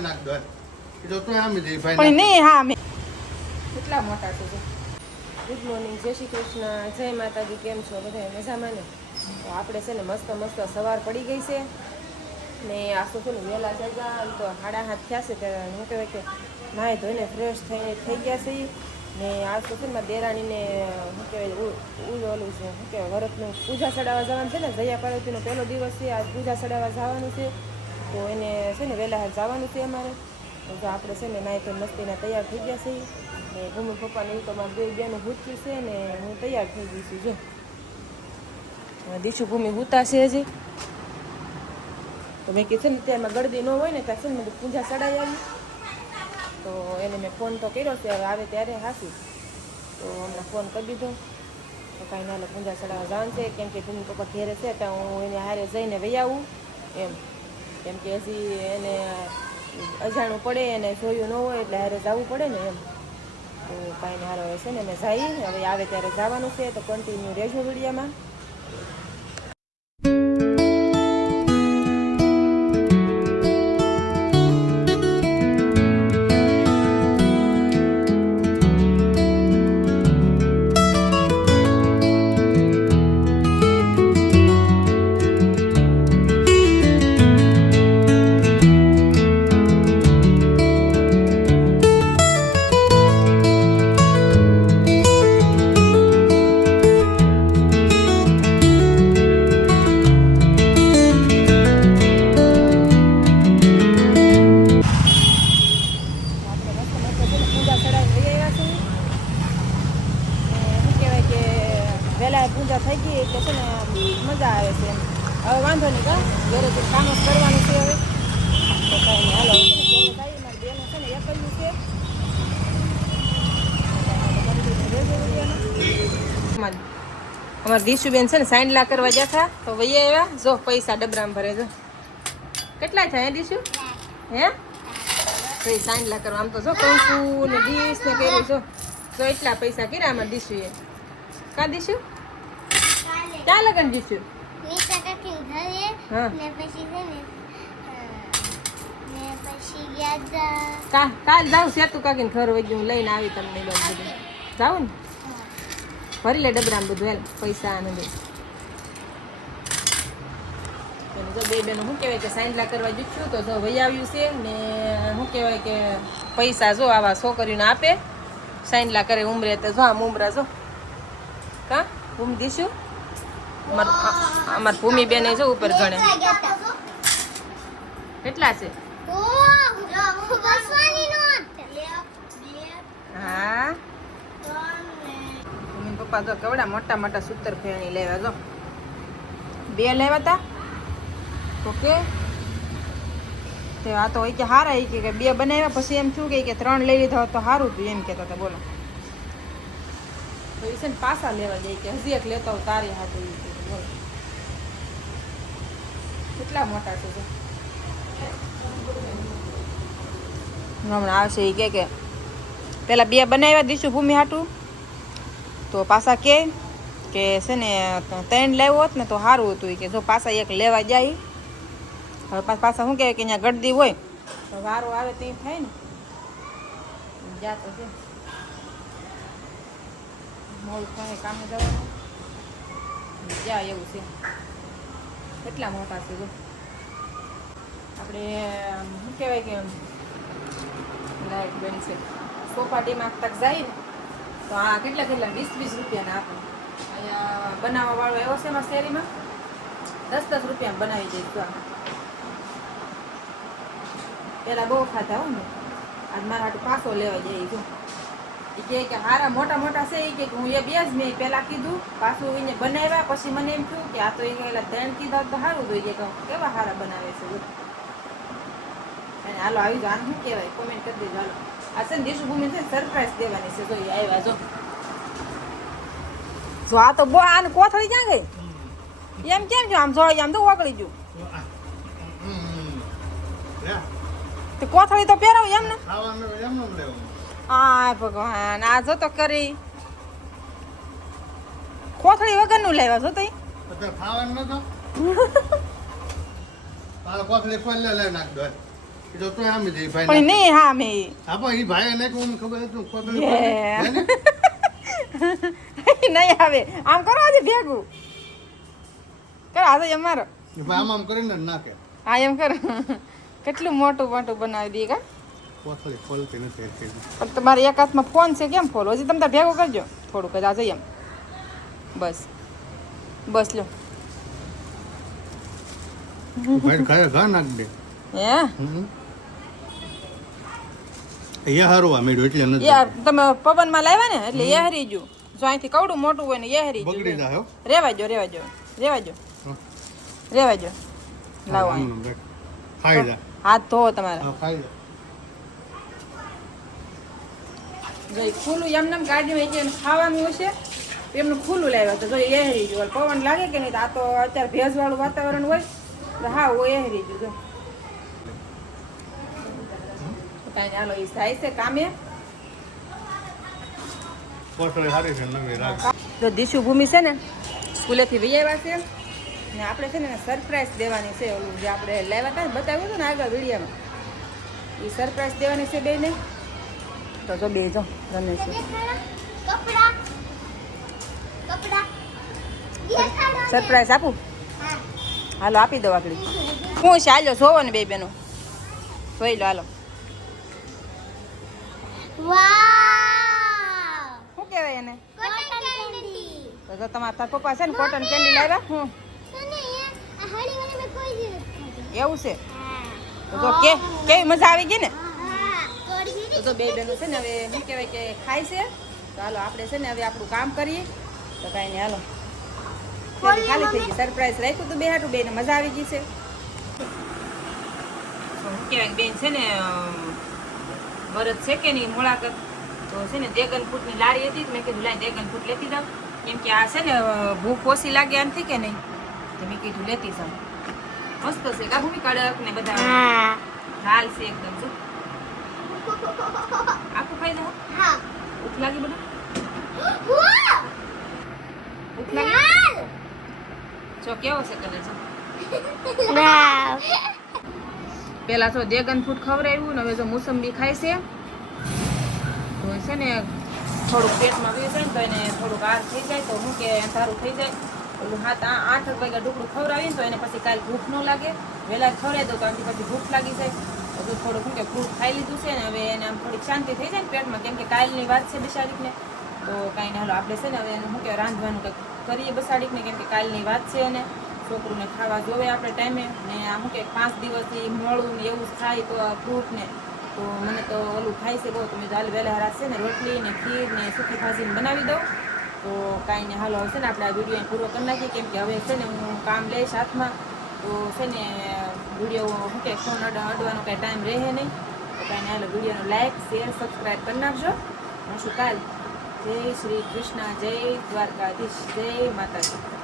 નાખ દો તો તો આમ દે ભાઈ પણ નહીં હા અમે કેટલા મોટા છે ગુડ મોર્નિંગ જય શ્રી કૃષ્ણ જય માતાજી કેમ છો બધા મજામાં ને તો આપણે છે ને મસ્ત મસ્ત સવાર પડી ગઈ છે ને આ તો છે ને વહેલા જાગ્યા તો 7:30 થયા છે ત્યારે હું કહેવાય કે નાહી ધોઈને ફ્રેશ થઈ ગયા છે ને આ તો છે ને મારી દેરાણીને શું કહેવાય ઓલું છે શું કહેવાય વરતનું પૂજા ચડાવવા જવાનું છે ને જયા પાર્વતીનો પહેલો દિવસ છે આજ પૂજા ચડાવવા જવાનું છે તો એને છે ને વહેલા હાર જવાનું છે અમારે તો આપણે છે ને નાહી તો મસ્તીના તૈયાર થઈ ગયા છીએ ને ભૂમિ પપ્પાને એવું તો મારા બે બેનું ભૂતક્યું છે ને હું તૈયાર થઈ ગઈ છું જો દીશુ ભૂમિ ભૂતા છે હજી તો મેં કીધું ને ત્યાંમાં ગળદી ન હોય ને ત્યાં છે ને મેં પૂજા ચડાવી આવી તો એને મેં ફોન તો કર્યો છે હવે આવે ત્યારે હાસી તો હમણાં ફોન કરી દીધો તો કાંઈ ના પૂજા ચડાવવા જવાનું છે કેમ કે ભૂમિ પપ્પા ઘેરે છે તો હું એને હારે જઈને વહી આવું એમ કેમ કે હજી એને અજાણું પડે એને જોયું ન હોય એટલે હારે જવું પડે ને એમ તો કાંઈ ના હારે છે ને મેં જઈ હવે આવે ત્યારે જવાનું છે તો કન્ટિન્યુ રહેજો વિડીયોમાં પૂજા થઈ ગઈ એટલે છે ને મજા આવે છે એમ હવે વાંધો નહીં કા ઘરેથી કામ જ કરવાનું છે હવે તો કાંઈ નહીં હાલો મારી બેનો છે ને એકલું છે અમારા દીશુબેન છે ને સાંડલા કરવા ગયા હતા તો વહી આવ્યા જો પૈસા ડબરામાં ભરે જો કેટલા થાય દીશુ હે તો એ સાંડલા કરવા આમ તો જો કંકુ ને ડીશ ને કર્યું જો એટલા પૈસા કર્યા અમારા દીશુએ કા દીશુ ક્યાં લગન જઈશું કાલ જાઉં સેતુ કાકીને ઘર વહી ગયું લઈને આવી તમને બધું જાઉં ને ભરી લે ડબરામાં બધું હેલ પૈસા અને બધું જો બે બેનું શું કહેવાય કે સાંડલા કરવા જઈશું તો જો વહી આવ્યું છે ને શું કહેવાય કે પૈસા જો આવા છોકરીઓને આપે સાંડલા કરે ઉમરે તો જો આમ ઉમરા જો કા ઉમ દીશું અમાર ભૂમિ બેન જો ઉપર ગણે કેટલા છે હા ભૂમિ પપ્પા તો કેવડા મોટા મોટા સૂતર ફેરણી લેવા જો 2 લેવા તા ઓકે તે આ તો કે હારા કે 2 બનાવ્યા પછી એમ થયું કે 3 લઈ લીધા તો સારું હતું એમ કહેતા હતા બોલો તો એ છે ને પાછા લેવા જાય કે હજી એક લેતા હોય તારી હાથે કેટલા મોટા છે હમણાં આવશે એ કે પેલા 2 બનાવ્યા દીશું ભૂમિ હાટું તો પાછા કે છે ને 3 લાવ્યો હોત ને તો સારું હતું કે જો પાછા એક લેવા જાય હવે પાછા શું કહેવાય કે અહીંયા ગળદી હોય તો વારો આવે તે થાય ને જાતો છે મોડું થાય કામે જવાનું જ્યાં એવું છે કેટલા મોટા છે જો આપણે શું કહેવાય કે લાઈટ બેન છે સોપાટીમાં તક જાય ને તો આ કેટલા 20 રૂપિયાના આપે અહીંયા બનાવવા વાળો એવો છે એમાં શેરીમાં 10 રૂપિયામાં બનાવી દઈશ તો પેલા બહુ ખાતા હોય ને આજ મારા હાટું પાછો લેવા જઈએ જો એ કે હારા મોટા મોટા છે એ કે હું એ 2 જ મેં પહેલાં કીધું પાછું એને બનાવ્યા પછી મને એમ થયું કે આ તો એ પેલા 3 કીધા તો સારું જોઈએ કે કેવા સારા બનાવે છે અને હાલો આવી જાણ શું કહેવાય કોમેન્ટ કરી દેજો હાલો આ છે ને દીશુ ભૂમિ છે સરપ્રાઈઝ દેવાની છે જો આવ્યા જો આ તો બહુ આને કોથળી ક્યાં ગઈ એમ કેમ જો આમ જોઈ આમ તો ઓગળી ગયું તો કોથળી તો પહેરાવ એમ ને આ ભગવાન આ જો તો કરી કોથળી વગરનું લેવા જો તઈ ખાવાનું નતો કોથળી ફોન લે નાખ દો એ તો આમ દે ભાઈ પણ નહીં હા મેં હા પણ એ ભાઈ એને કોણ ખબર હતું ખબર નહીં આવે આમ કરો આજે ભેગું કરો આજે અમારો આમ આમ કરીને જ નાખે હા એમ કરો કેટલું મોટું મોટું બનાવી દઈએ કા કોથળી ખોલતી નથી એટલી. પણ તમારે એક હાથમાં ફોન છે કેમ ફોલો હજી તમે તાર ભેગું કરજો થોડુંક જ આજે એમ બસ બસ લો ભાઈ ઘરે ઘા નાખ દે હે અહીંયા હારું આ મેળ્યું એટલે નથી યાર તમે પવનમાં લાવ્યા ને એટલે એ હરી ગયું જો અહીંથી કવડું મોટું હોય ને એ હરી બગડી ગયું જાય હો. રેવા જો રેવા જો રેવા જો રેવા જો લાવો અહીં ખાઈ જા હાથ ધોવો તમારે હા ખાઈ જા જો ઈ ખુલ્લું એમને ગાડીમાં જે ખાવાનું હશે એમનું ખુલ્લું લાવ્યા તો જો એ હરી ગયું પવન લાગે કે નહીં તો આ તો અત્યારે ભેજવાળું વાતાવરણ હોય તો હા ઓ એ હરી ગયું જો કાંઈ હાલો એ થાય છે કામે કોથળી સારી છે નવી રાખ તો દિશુ ભૂમિ છે ને સ્કૂલેથી વહી આવ્યા છે ને આપણે છે ને સરપ્રાઈઝ દેવાની છે ઓલું જે આપણે લાવ્યા હતા ને બતાવ્યું હતું ને આગળ વિડીયોમાં એ સરપ્રાઈઝ દેવાની છે બેને તો જો બે જો ગમે છે સરપ્રાઈઝ આપું હાલો આપી દો આગળ હું છે હાલો જોવો ને બે બેનો જોઈ લો હાલો શું કહેવાય એને તો જો તમારા તાર પપ્પા છે ને કોટન કેન્ડી લાવ્યા હું એવું છે તો જો કેવી મજા આવી ગઈ ને તો જો બે બહેનો છે ને હવે શું કહેવાય કે ખાય છે તો હાલો આપણે છે ને હવે આપણું કામ કરીએ તો કાંઈ નહીં હાલો થેલી ખાલી થઈ ગઈ સરપ્રાઈઝ રાખ્યું તું બે હાટું બેને મજા આવી ગઈ છે શું કહેવાય બેન છે ને વરસ છે કે નહીં મુલાકાત તો છે ને ડ્રેગન ફ્રૂટની લારી હતી મેં કીધું લાઈ ડ્રેગન ફ્રૂટ લેતી જાઉં કેમ કે આ છે ને ભૂખ ઓછી લાગે આનથી કે નહીં તો મેં કીધું લેતી જાઉં મસ્ત છે કા ભૂમિ કડક ને બધા લાલ છે એકદમ જો આખું ખાઈ દો ભૂખ લાગી બધું ભૂખ લાગી જો કેવો છે કલર છે પેલા તો ડ્રેગન ફ્રૂટ ખવડાવ્યું ને હવે જો મોસંબી ખાય છે તો છે ને થોડુંક પેટમાં વે જાય ને તો એને થોડુંક આર થઈ જાય તો શું કે સારું થઈ જાય ઓલું 7-8 વાગ્યા ઢોકળું ખવડાવીને તો એને પછી કાલે ભૂખ ન લાગે વહેલા ખવડાવી દો તો આનાથી પછી ભૂખ લાગી જાય તો થોડુંક શું કે ફ્રૂટ ખાઈ લીધું છે ને હવે એને આમ થોડીક શાંતિ થઈ જાય ને પેટમાં કેમ કે કાલની વાત છે બિસાડીકને તો કાંઈ નહીં હાલો આપણે છે ને હવે એને શું કે રાંધવાનું કંઈક કરીએ બસાડીકને કેમ કે કાલની વાત છે એને છોકરુંને ખાવા જોવે આપણે ટાઈમે ને આ શું કે 5 દિવસથી મોડું ને એવું થાય તો ફ્રૂટ ને તો મને તો ઓલું થાય છે બહુ તો મેં હાલ વહેલા રાત છે ને રોટલી ને ખીર ને સૂકી ભાજીને બનાવી દઉં તો કાંઈ નહીં હાલો છે ને આપણે આ વિડીયો પૂરો કરી નાખીએ કેમ કે હવે છે ને હું કામ લઈશ હાથમાં તો છે ને વિડીયો શું કે ફોન અડવાનો કાંઈ ટાઈમ રહે નહીં તો કાંઈ હાલો વિડીયોનો લાઈક શેર સબસ્ક્રાઈબ કરી નાખજો હું શું કાલ જય શ્રી કૃષ્ણ જય દ્વારકાધીશ જય માતાજી.